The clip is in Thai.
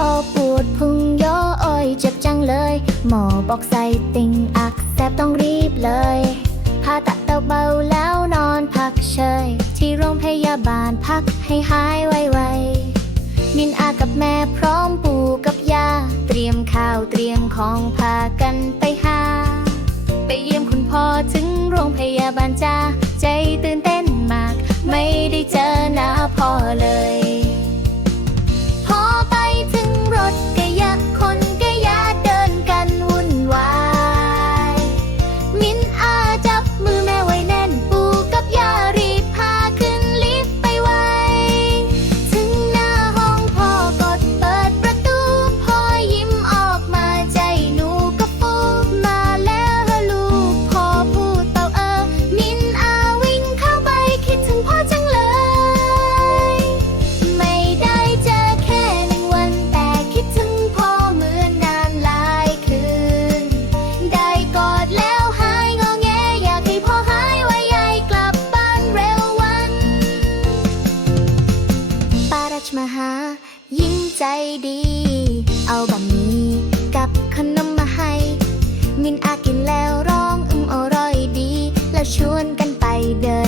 พอปวดพุงย่ออ้อยเจ็บจังเลย หมอบอกใส่ติ่งอักแสบต้องรีบเลยผ่าตัดเตาเบาแล้วนอนพักเฉย ที่โรงพยาบาลพักให้หายไวๆมินอากับแม่พร้อมปู่กับยา เตรียมข้าวเตรียมของพากันไปหา ไปเยี่ยมคุณพ่อถึงโรงพยาบาลจ้า ใจตื่นเต้นมาก ไม่ได้เจอหน้าพ่อเลย ใจดี เอาบะหมี่กับขนมมาให้ มินอากินแล้วร้องอืมอร่อยดี แล้วชวนกันไปเดิน